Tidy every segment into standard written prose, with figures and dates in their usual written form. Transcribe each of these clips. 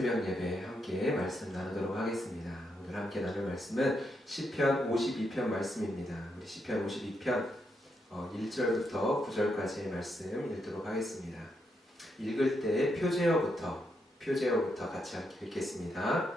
새벽 예배 함께 말씀 나누도록 하겠습니다. 오늘 함께 나눌 말씀은 시편 52편 말씀입니다. 우리 시편 52편 1절부터 9절까지의 말씀 읽도록 하겠습니다. 읽을 때 표제어부터 같이 읽겠습니다.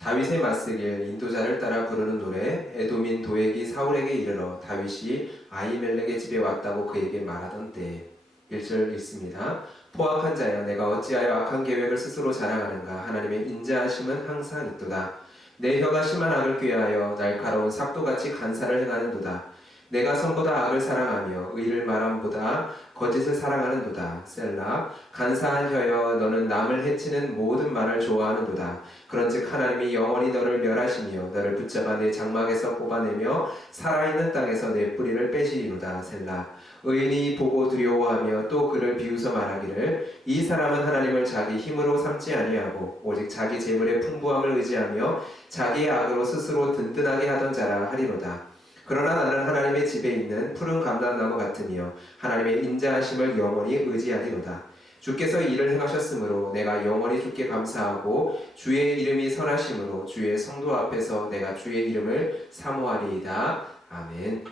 다윗의 맞쓰길 인도자를 따라 부르는 노래. 에돔인 도액이 사울에게 이르러 다윗이 아히멜렉의 집에 왔다고 그에게 말하던 때에 1절 읽습니다. 포악한 자여, 내가 어찌하여 악한 계획을 스스로 자랑하는가. 하나님의 인자하심은 항상 있도다. 내 혀가 심한 악을 꾀하여 날카로운 삭도같이 간사를 행하는도다. 내가 선보다 악을 사랑하며 의를 말함보다 거짓을 사랑하는도다. 셀라. 간사한 혀여, 너는 남을 해치는 모든 말을 좋아하는도다. 그런즉 하나님이 영원히 너를 멸하시며 너를 붙잡아 내 장막에서 뽑아내며 살아있는 땅에서 내 뿌리를 빼시리로다. 셀라. 의인이 보고 두려워하며 또 그를 비웃어 말하기를 이 사람은 하나님을 자기 힘으로 삼지 아니하고 오직 자기 재물의 풍부함을 의지하며 자기의 악으로 스스로 든든하게 하던 자라 하리로다. 그러나 나는 하나님의 집에 있는 푸른 감람나무 같으며 하나님의 인자하심을 영원히 의지하리로다. 주께서 이를 행하셨으므로 내가 영원히 주께 감사하고 주의 이름이 선하심으로 주의 성도 앞에서 내가 주의 이름을 사모하리이다. 아멘.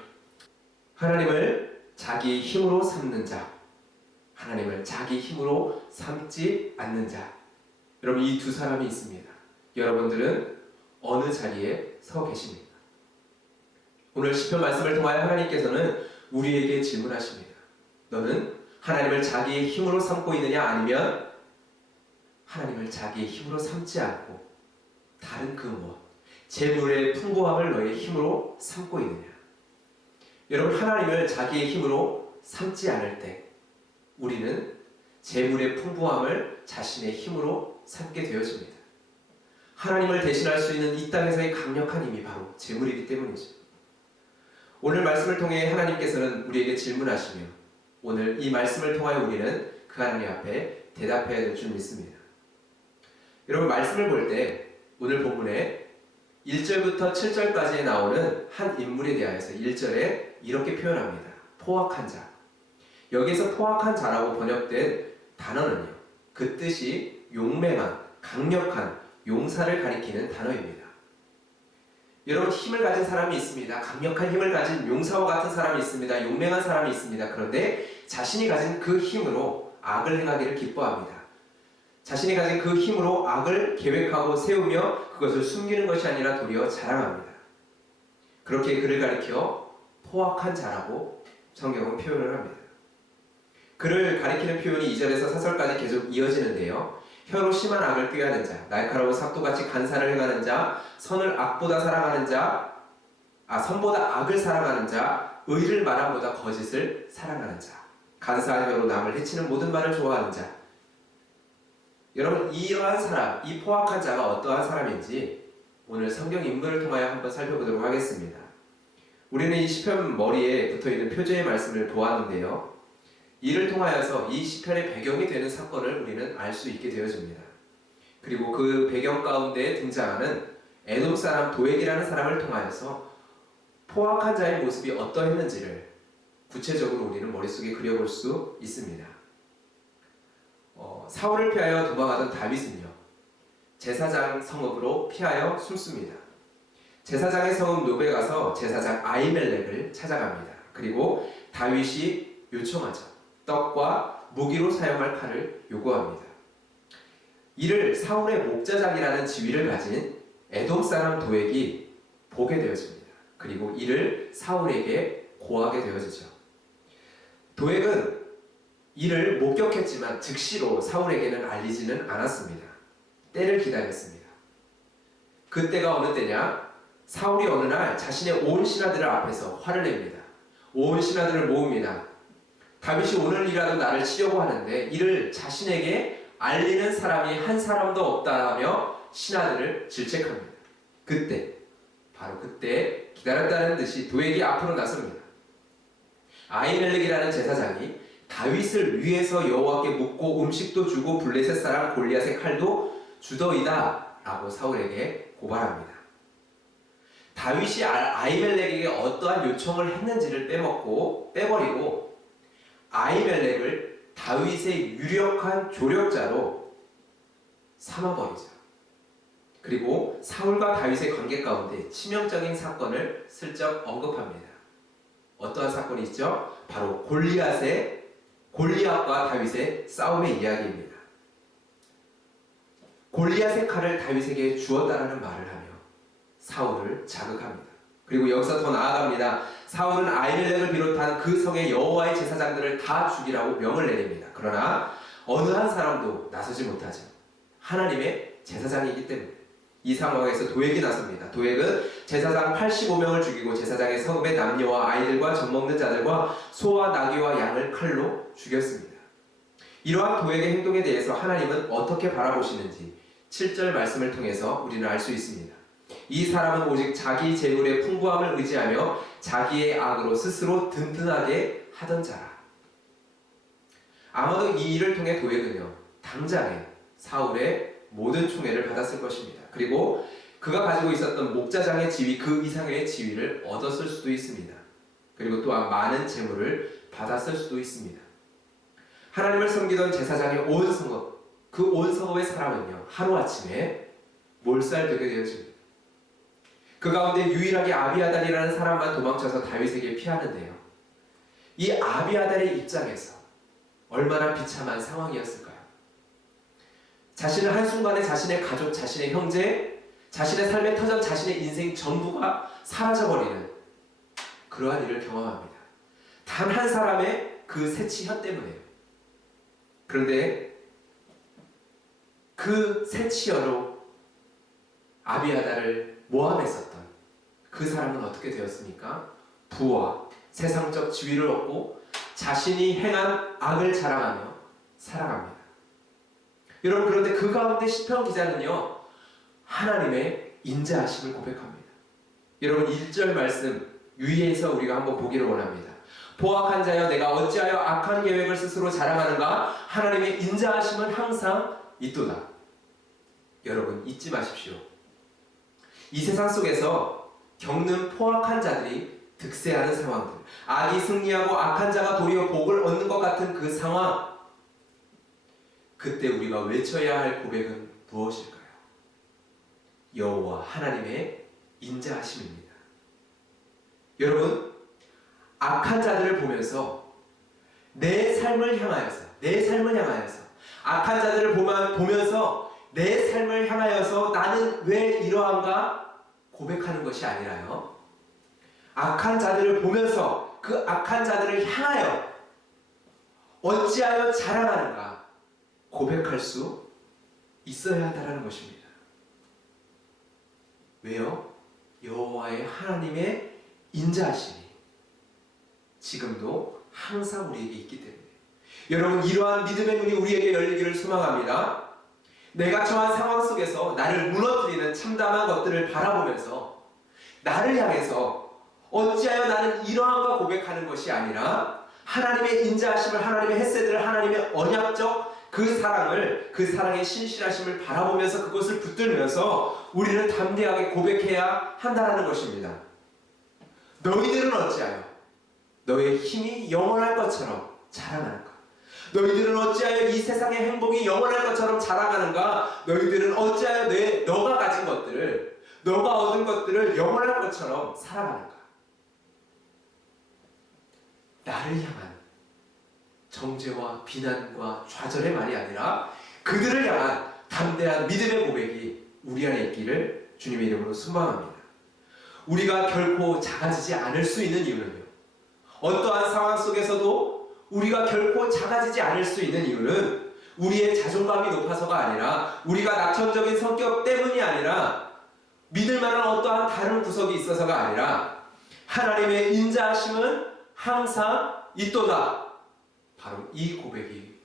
하나님을 자기 힘으로 삼는 자, 하나님을 자기 힘으로 삼지 않는 자. 여러분, 이 두 사람이 있습니다. 여러분들은 어느 자리에 서 계십니까? 오늘 시편 말씀을 통하여 하나님께서는 우리에게 질문하십니다. 너는 하나님을 자기의 힘으로 삼고 있느냐, 아니면 하나님을 자기의 힘으로 삼지 않고 다른 그 무엇, 재물의 풍부함을 너의 힘으로 삼고 있느냐? 여러분, 하나님을 자기의 힘으로 삼지 않을 때 우리는 재물의 풍부함을 자신의 힘으로 삼게 되어집니다. 하나님을 대신할 수 있는 이 땅에서의 강력한 힘이 바로 재물이기 때문이죠. 오늘 말씀을 통해 하나님께서는 우리에게 질문하시며 오늘 이 말씀을 통하여 우리는 그 하나님 앞에 대답해야 될 줄 믿습니다. 여러분, 말씀을 볼 때 오늘 본문에 1절부터 7절까지에 나오는 한 인물에 대하여서 1절에 이렇게 표현합니다. 포악한 자. 여기서 포악한 자라고 번역된 단어는요, 그 뜻이 용맹한, 강력한, 용사를 가리키는 단어입니다. 여러분, 힘을 가진 사람이 있습니다. 강력한 힘을 가진 용사와 같은 사람이 있습니다. 용맹한 사람이 있습니다. 그런데 자신이 가진 그 힘으로 악을 행하기를 기뻐합니다. 자신이 가진 그 힘으로 악을 계획하고 세우며 그것을 숨기는 것이 아니라 도리어 자랑합니다. 그렇게 그를 가리켜 포악한 자라고 성경은 표현을 합니다. 그를 가리키는 표현이 2절에서 4절까지 계속 이어지는데요. 혀로 심한 악을 꾀하는 자, 날카로운 삭도같이 간사를 행하는 자, 선을 악보다 사랑하는 자, 선보다 악을 사랑하는 자, 의를 말함보다 거짓을 사랑하는 자, 간사한 혀로 남을 해치는 모든 말을 좋아하는 자. 여러분, 이러한 사람, 이 포악한 자가 어떠한 사람인지 오늘 성경 인물을 통하여 한번 살펴보도록 하겠습니다. 우리는 이 시편 머리에 붙어있는 표제의 말씀을 보았는데요. 이를 통하여서 이 시편의 배경이 되는 사건을 우리는 알 수 있게 되어집니다. 그리고 그 배경 가운데 등장하는 에돔 사람 도액이라는 사람을 통하여서 포악한 자의 모습이 어떠했는지를 구체적으로 우리는 머릿속에 그려볼 수 있습니다. 사울을 피하여 도망하던 다윗은요, 제사장 성읍으로 피하여 숨습니다. 제사장의 성읍 노베에 가서 제사장 아히멜렉을 찾아갑니다. 그리고 다윗이 요청하죠. 떡과 무기로 사용할 칼을 요구합니다. 이를 사울의 목자장이라는 지위를 가진 에돔 사람 도액이 보게 되어집니다. 그리고 이를 사울에게 고하게 되어지죠. 도액은 이를 목격했지만 즉시로 사울에게는 알리지는 않았습니다. 때를 기다렸습니다. 그때가 어느 때냐? 사울이 어느 날 자신의 온 신하들 앞에서 화를 냅니다. 온 신하들을 모읍니다. 다윗이 오늘이라도 나를 치려고 하는데 이를 자신에게 알리는 사람이 한 사람도 없다며 신하들을 질책합니다. 바로 그때 기다렸다는 듯이 도액이 앞으로 나섭니다. 아히멜렉이라는 제사장이 다윗을 위해서 여호와께 묻고 음식도 주고 블레셋 사람 골리앗의 칼도 주더이다 라고 사울에게 고발합니다. 다윗이 아히멜렉에게 어떠한 요청을 했는지를 빼버리고 아히멜렉을 다윗의 유력한 조력자로 삼아버리죠. 그리고 사울과 다윗의 관계 가운데 치명적인 사건을 슬쩍 언급합니다. 어떠한 사건이 있죠? 바로 골리앗과 다윗의 싸움의 이야기입니다. 골리앗의 칼을 다윗에게 주었다라는 말을 하며 사울을 자극합니다. 그리고 여기서 더 나아갑니다. 사울은 아히멜렉을 비롯한 그 성의 여호와의 제사장들을 다 죽이라고 명을 내립니다. 그러나 어느 한 사람도 나서지 못하죠. 하나님의 제사장이기 때문에. 이 상황에서 도액이 나섭니다. 도액은 제사장 85명을 죽이고 제사장의 성읍의 남녀와 아이들과 젖먹는 자들과 소와 나귀와 양을 칼로 죽였습니다. 이러한 도액의 행동에 대해서 하나님은 어떻게 바라보시는지 7절 말씀을 통해서 우리는 알 수 있습니다. 이 사람은 오직 자기 재물의 풍부함을 의지하며 자기의 악으로 스스로 든든하게 하던 자라. 아마도 이 일을 통해 도액은요, 당장에 사울의 모든 총애를 받았을 것입니다. 그리고 그가 가지고 있었던 목자장의 지위 그 이상의 지위를 얻었을 수도 있습니다. 그리고 또한 많은 재물을 받았을 수도 있습니다. 하나님을 섬기던 제사장의 온 성읍, 그 온 성읍의 사람은요, 하루아침에 몰살되게 되어집니다. 그 가운데 유일하게 아비아달이라는 사람만 도망쳐서 다윗에게 피하는데요, 이 아비아달의 입장에서 얼마나 비참한 상황이었을까요? 자신을 한순간에 자신의 가족, 자신의 형제, 자신의 삶의 터전, 자신의 인생 전부가 사라져버리는 그러한 일을 경험합니다. 단 한 사람의 그 세치혀 때문에요. 그런데 그 세치혀로 아비아달을 모함했었던 그 사람은 어떻게 되었습니까? 부와 세상적 지위를 얻고 자신이 행한 악을 자랑하며 살아갑니다. 여러분, 그런데 그 가운데 시편 기자는요, 하나님의 인자하심을 고백합니다. 여러분, 1절 말씀 유의해서 우리가 한번 보기를 원합니다. 포악한 자여, 내가 어찌하여 악한 계획을 스스로 자랑하는가? 하나님의 인자하심은 항상 있도다. 여러분, 잊지 마십시오. 이 세상 속에서 겪는 포악한 자들이 득세하는 상황들, 악이 승리하고 악한 자가 도리어 복을 얻는 것 같은 그 상황, 그때 우리가 외쳐야 할 고백은 무엇일까요? 여호와 하나님의 인자하심입니다. 여러분, 악한 자들을 보면서 내 삶을 향하여서 악한 자들을 보면서 내 삶을 향하여서 나는 왜 이러한가 고백하는 것이 아니라요, 악한 자들을 보면서 그 악한 자들을 향하여 어찌하여 자랑하는가 고백할 수 있어야 한다는 것입니다. 왜요? 여호와의 하나님의 인자하심이 지금도 항상 우리에게 있기 때문에. 여러분, 이러한 믿음의 눈이 우리에게 열리기를 소망합니다. 내가 처한 상황 속에서 나를 무너뜨리는 참담한 것들을 바라보면서 나를 향해서 어찌하여 나는 이러한가 고백하는 것이 아니라 하나님의 인자하심을, 하나님의 헤세드를, 하나님의 언약적 그 사랑을, 그 사랑의 신실하심을 바라보면서 그것을 붙들면서 우리는 담대하게 고백해야 한다는 것입니다. 너희들은 어찌하여 너의 힘이 영원할 것처럼 자랑하는가? 너희들은 어찌하여 이 세상의 행복이 영원할 것처럼 자랑하는가? 너희들은 어찌하여 너가 가진 것들을, 너가 얻은 것들을 영원할 것처럼 살아가는가? 나를 향한 정죄와 비난과 좌절의 말이 아니라 그들을 향한 담대한 믿음의 고백이 우리 안에 있기를 주님의 이름으로 소망합니다. 우리가 결코 작아지지 않을 수 있는 이유는요, 어떠한 상황 속에서도 우리가 결코 작아지지 않을 수 있는 이유는 우리의 자존감이 높아서가 아니라, 우리가 낙천적인 성격 때문이 아니라, 믿을 만한 어떠한 다른 구석이 있어서가 아니라 하나님의 인자하심은 항상 있도다. 바로 이 고백이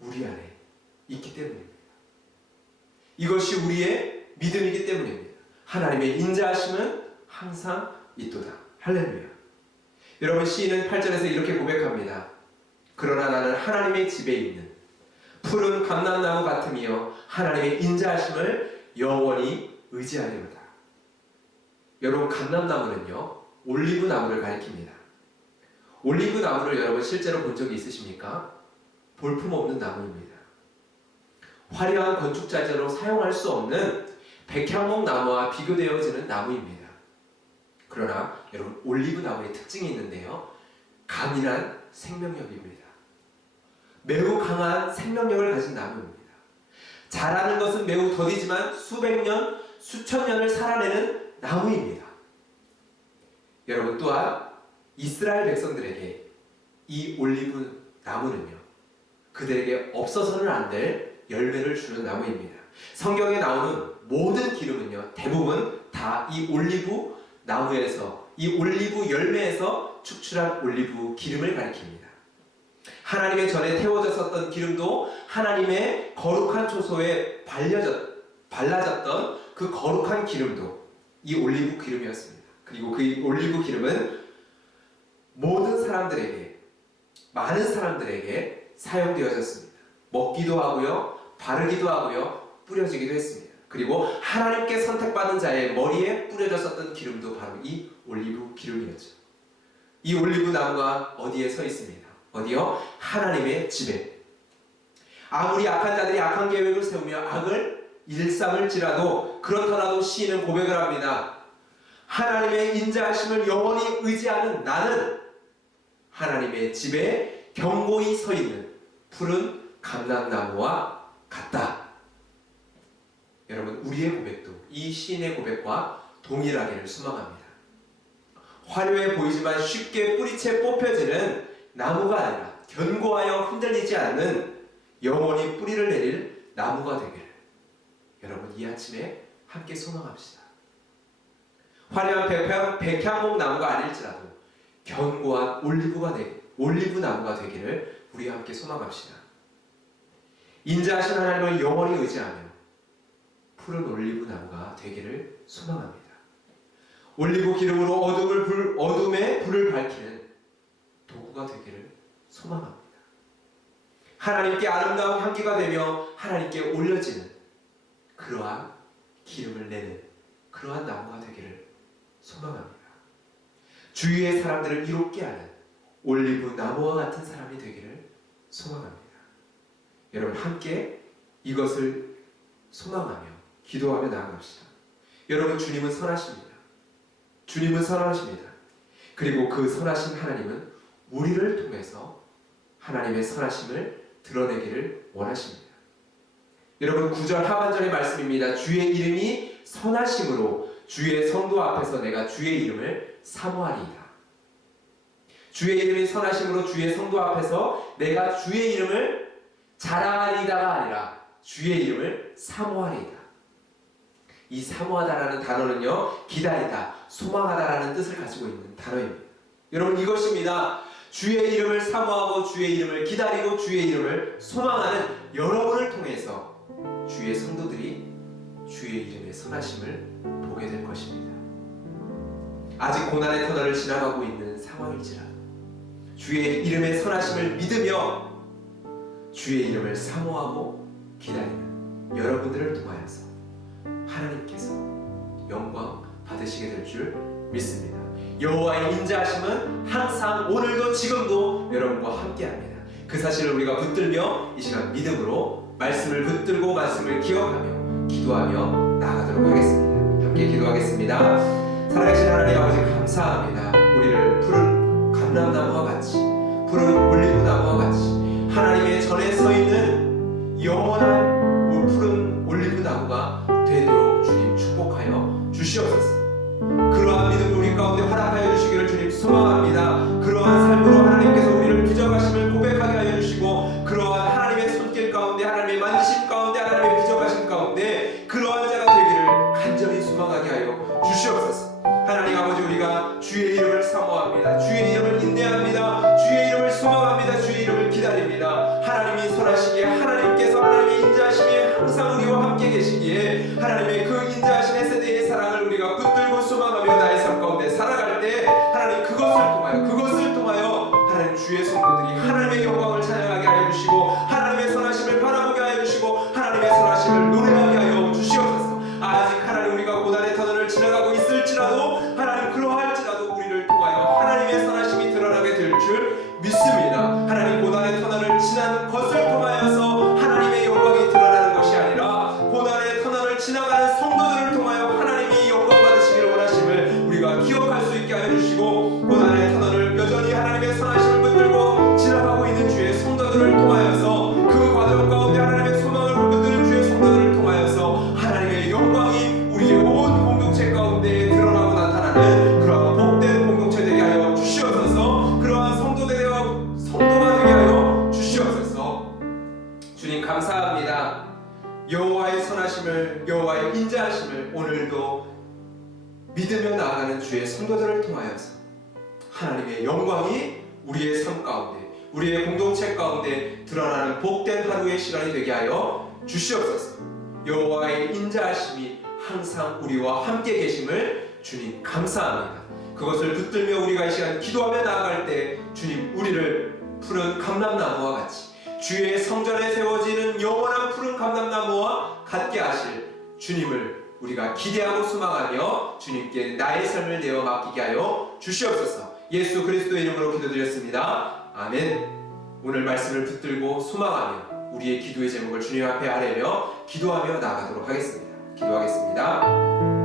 우리 안에 있기 때문입니다. 이것이 우리의 믿음이기 때문입니다. 하나님의 인자하심은 항상 있도다. 할렐루야. 여러분, 시인은 8절에서 이렇게 고백합니다. 그러나 나는 하나님의 집에 있는 푸른 감람나무 같으며 하나님의 인자하심을 영원히 의지하리로다. 여러분, 감람나무는요, 올리브 나무를 가리킵니다. 올리브 나무를 여러분 실제로 본 적이 있으십니까? 볼품없는 나무입니다. 화려한 건축 자재로 사용할 수 없는 백향목 나무와 비교되어지는 나무입니다. 그러나 여러분, 올리브 나무의 특징이 있는데요, 강인한 생명력입니다. 매우 강한 생명력을 가진 나무입니다. 자라는 것은 매우 더디지만 수백 년, 수천 년을 살아내는 나무입니다. 여러분, 또한 이스라엘 백성들에게 이 올리브 나무는요, 그들에게 없어서는 안 될 열매를 주는 나무입니다. 성경에 나오는 모든 기름은요, 대부분 다 이 올리브 나무에서, 이 올리브 열매에서 축출한 올리브 기름을 가리킵니다. 하나님의 전에 태워졌었던 기름도 하나님의 거룩한 초소에 발라졌던 그 거룩한 기름도 이 올리브 기름이었습니다. 그리고 그 올리브 기름은 모든 사람들에게, 많은 사람들에게 사용되어졌습니다. 먹기도 하고요, 바르기도 하고요, 뿌려지기도 했습니다. 그리고 하나님께 선택받은 자의 머리에 뿌려졌었던 기름도 바로 이 올리브 기름이었죠. 이 올리브 나무가 어디에 서 있습니다. 어디요? 하나님의 집에. 아무리 악한 자들이 악한 계획을 세우며 악을 일삼을지라도, 그렇더라도 시인은 고백을 합니다. 하나님의 인자하심을 영원히 의지하는 나는 하나님의 집에 견고히 서 있는 푸른 감람나무와 같다. 여러분, 우리의 고백도 이 시인의 고백과 동일하기를 소망합니다. 화려해 보이지만 쉽게 뿌리채 뽑혀지는 나무가 아니라 견고하여 흔들리지 않는 영원히 뿌리를 내릴 나무가 되기를 여러분, 이 아침에 함께 소망합시다. 화려한 백향목 나무가 아닐지라도 견고한 올리브 나무가 되기를 우리 함께 소망합시다. 인자하신 하나님을 영원히 의지하며 푸른 올리브 나무가 되기를 소망합니다. 올리브 기름으로 어둠의 불을 밝히는 도구가 되기를 소망합니다. 하나님께 아름다운 향기가 되며 하나님께 올려지는 그러한 기름을 내는 그러한 나무가 되기를 소망합니다. 주위의 사람들을 이롭게 하는 올리브 나무와 같은 사람이 되기를 소망합니다. 여러분, 함께 이것을 소망하며 기도하며 나아갑시다. 여러분, 주님은 선하십니다. 주님은 선하십니다. 그리고 그 선하신 하나님은 우리를 통해서 하나님의 선하심을 드러내기를 원하십니다. 여러분, 9절 하반절의 말씀입니다. 주의 이름이 선하심으로 주의 성도 앞에서 내가 주의 이름을 사모하리이다. 주의 이름이 선하심으로 주의 성도 앞에서 내가 주의 이름을 자랑하리이다가 아니라 주의 이름을 사모하리이다. 이 사모하다라는 단어는요, 기다리다, 소망하다라는 뜻을 가지고 있는 단어입니다. 여러분, 이것입니다. 주의 이름을 사모하고 주의 이름을 기다리고 주의 이름을 소망하는 여러분을 통해서 주의 성도들이 주의 이름의 선하심을 보게 될 것입니다. 아직 고난의 터널을 지나가고 있는 상황일지라도 주의 이름의 선하심을 믿으며 주의 이름을 사모하고 기다리는 여러분들을 통하여서 하나님께서 영광 받으시게 될 줄 믿습니다. 여호와의 인자하심은 항상 오늘도 지금도 여러분과 함께합니다. 그 사실을 우리가 붙들며 이 시간 믿음으로 말씀을 붙들고 말씀을 기억하며 기도하며 나아가도록 하겠습니다. 함께 기도하겠습니다. 살아계신 하나님 아버지, 감사합니다. 우리를 푸른 감람나무와 같이, 푸른 올리브나무와 같이 하나님의 전에 서 있는 영원한 푸른 올리브나무가 되도록 주님 축복하여 주시옵소서. 그러한 믿음을 우리 가운데 허락하여 주시기를 주님 소망합니다. 그러한 삶으로 하나님께서 우리를 빚어가심을 고백하게 하여 주시고, 그러한 하나님의 손길 가운데, 하나님의 만지심 가운데, 하나님의 빚어가심 가운데 그러한 자가 되기를 간절히 소망하게 하여 주시옵소서. 하나님 아버지, 우리가 주의 이름을 사모합니다. 주의 이름을 인내합니다. 주의 이름을 소망합니다. 주의 이름을 기다립니다. 하나님이 선하시기에, 하나님께서 하나님의 인자하심이 항상 우리와 함께 계시기에 하나님의 그 인자하신 세대의 사랑을 우리가 붙들고 소망하며 나의 삶 가운데 살아갈 때 하나님 그것을 통하여 하나님 주의 성도들이 하나님의 영광을 찬양하게 하여 주시고, 하나님의 선하심을 바라보게 하여 주시고, 하나님의 선하심을 노래하게 하여 주시옵소서. 아직 하나님 우리가 고난의 터널을 지나가고 있을지라도, 하나님 그러할지라도 우리를 통하여 하나님의 선하심이 드러나게 될 줄 우리가 기억할 수 있게 하여 주시고, 고난의 터널을 여전히 하나님의 선하심을 붙들고 지나가고 있는 주의 성도들을 통하여서, 그 과정 가운데 하나님의 소망을 붙드는 주의 성도들을 통하여서 하나님의 영광이 우리의 온 공동체 가운데 드러나고 나타나는 그러한 복된 공동체 되게 하여 주시옵소서. 그러한 성도가 되게 하여 주시옵소서. 주님 감사합니다. 여호와의 선하심을, 여호와의 인자하심을 오늘도 믿으며 나아가는 주의 성도들을 통하여서 하나님의 영광이 우리의 삶 가운데, 우리의 공동체 가운데 드러나는 복된 하루의 시간이 되게 하여 주시옵소서. 여호와의 인자하심이 항상 우리와 함께 계심을 주님 감사합니다. 그것을 붙들며 우리가 이 시간 기도하며 나아갈 때 주님, 우리를 푸른 감람나무와 같이 주의 성전에 세워지는 영원한 푸른 감람나무와 같게 하실 주님을 우리가 기대하고 소망하며 주님께 나의 삶을 내어 맡기게 하여 주시옵소서. 예수 그리스도의 이름으로 기도드렸습니다. 아멘. 오늘 말씀을 붙들고 소망하며 우리의 기도의 제목을 주님 앞에 아뢰며 기도하며 나아가도록 하겠습니다. 기도하겠습니다.